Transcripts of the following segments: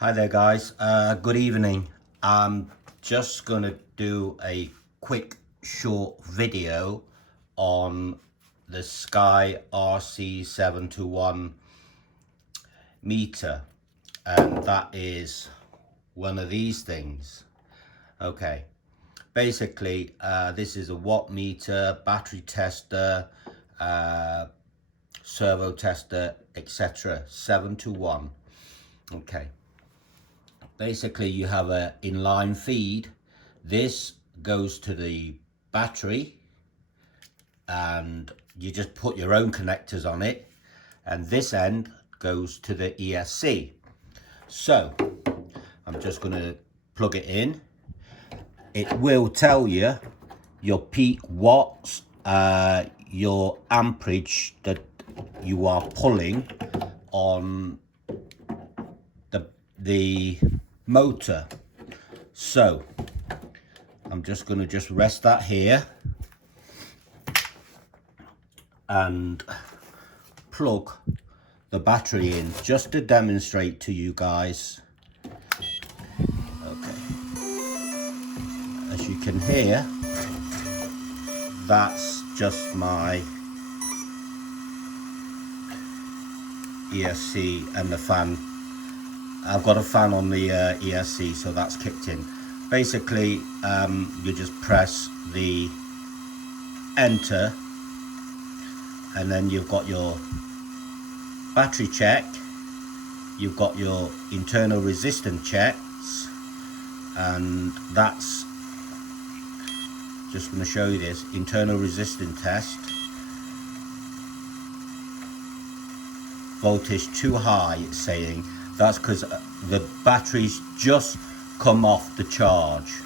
Hi there guys, good evening. I'm just gonna do a quick short video on the Sky RC721 meter, and that is one of these things. Okay, basically this is a watt meter, battery tester, servo tester, etc. 721. Okay, basically you have a inline feed. This goes to the battery and you just put your own connectors on it, and this end goes to the ESC. So I'm just going to plug it in. It will tell you your peak watts, your amperage that you are pulling on the motor. So I'm just going to rest that here and plug the battery in just to demonstrate to you guys. Okay, as you can hear, that's just my ESC and the fan. I've got a fan on the ESC, so that's kicked in. Basically you just press the enter, and then you've got your battery check, you've got your internal resistance checks, and that's just going to show you this internal resistance test. Voltage too high, it's saying. That's because the battery's just come off the charge.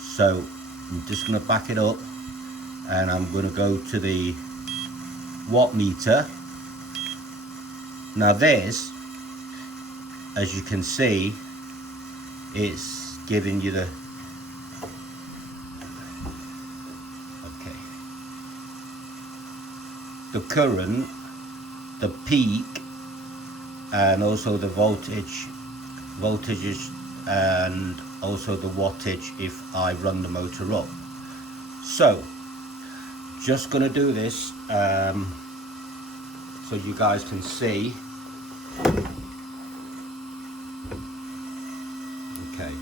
So I'm just going to back it up, and I'm going to go to the watt meter. Now this, as you can see, it's giving you the current, the peak, and also the voltages, and also the wattage if I run the motor up. So just gonna do this so you guys can see. Okay,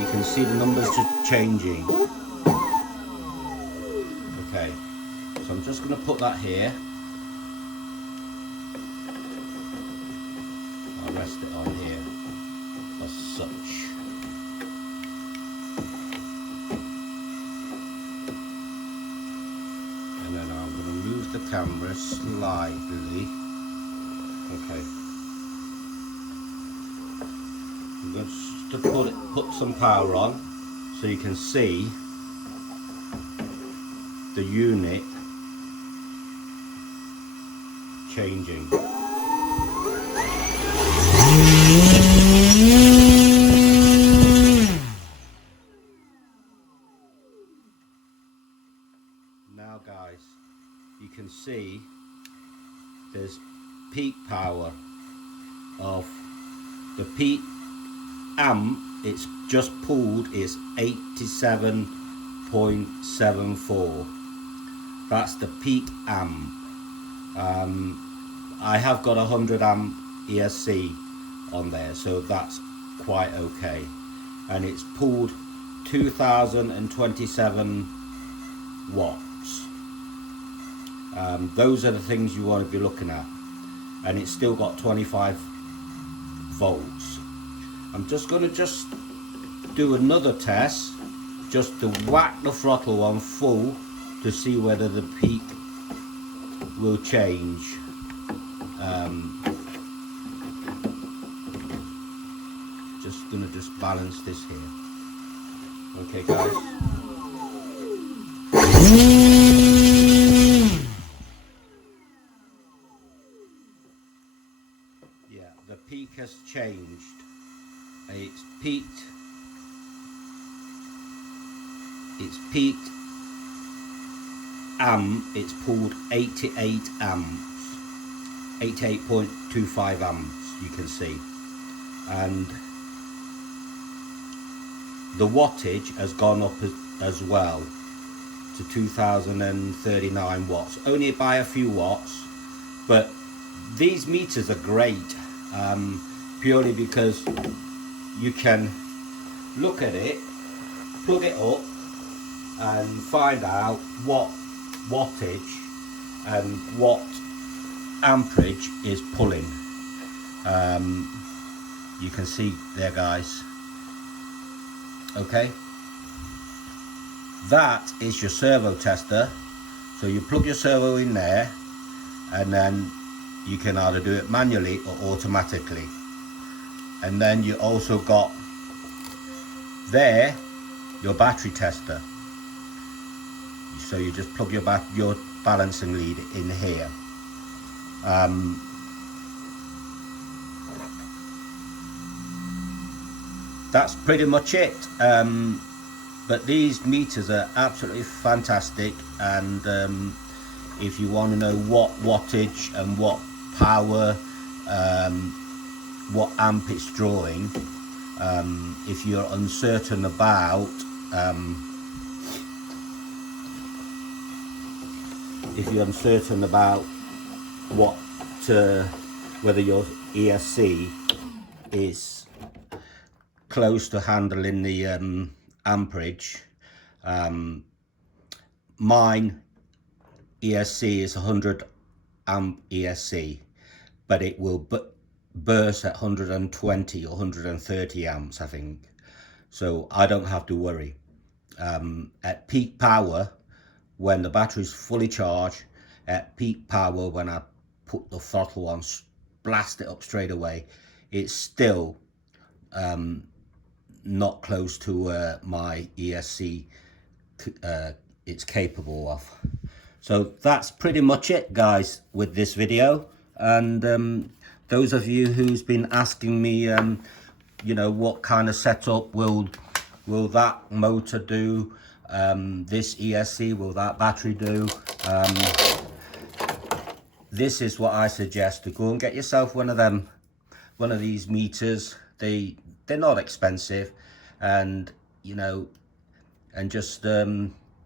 you can see the numbers just changing. Okay, so I'm just going to put that here. I'll rest it on here as such. And then I'm going to move the camera slightly. Okay. I'm going to put some power on so you can see the unit changing. Now guys, you can see there's peak power of the peak amp. It's just pulled is 87.74. That's the peak amp. I have got 100 amp ESC on there, so that's quite okay, and it's pulled 2027 watts. Those are the things you want to be looking at, and it's still got 25 volts. I'm just going to do another test just to whack the throttle on full to see whether the peak will change. Just gonna balance this here. Okay guys. Yeah, the peak has changed. It's peaked amp, it's pulled 88 amps, 88.25 amps, you can see, and the wattage has gone up as well to 2039 watts, only by a few watts. But these meters are great, purely because you can look at it, plug it up and find out what wattage and what amperage is pulling. You can see there, guys. Okay, that is your servo tester. So you plug your servo in there, and then you can either do it manually or automatically. And then you also got there your battery tester. So you just plug your balancing lead in here. That's pretty much it. But these meters are absolutely fantastic, and if you want to know what wattage and what power, what amp it's drawing, if you're uncertain about what whether your ESC is close to handling the amperage, mine ESC is 100 amp ESC, but it will burst at 120 or 130 amps, I think. So I don't have to worry. At peak power, when the battery's fully charged, at peak power, when I put the throttle on, blast it up straight away, it's still not close to my ESC it's capable of. So that's pretty much it, guys, with this video. And those of you who's been asking me, you know, what kind of setup will that motor do, this ESC, will that battery do, this is what I suggest. To go and get yourself one of these meters. They're not expensive, and you know, and just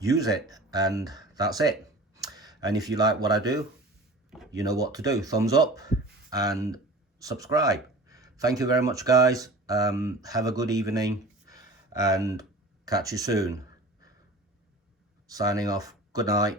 use it, and that's it. And if you like what I do, you know what to do. Thumbs up and subscribe. Thank you very much, guys. Have a good evening, and catch you soon. Signing off. Good night.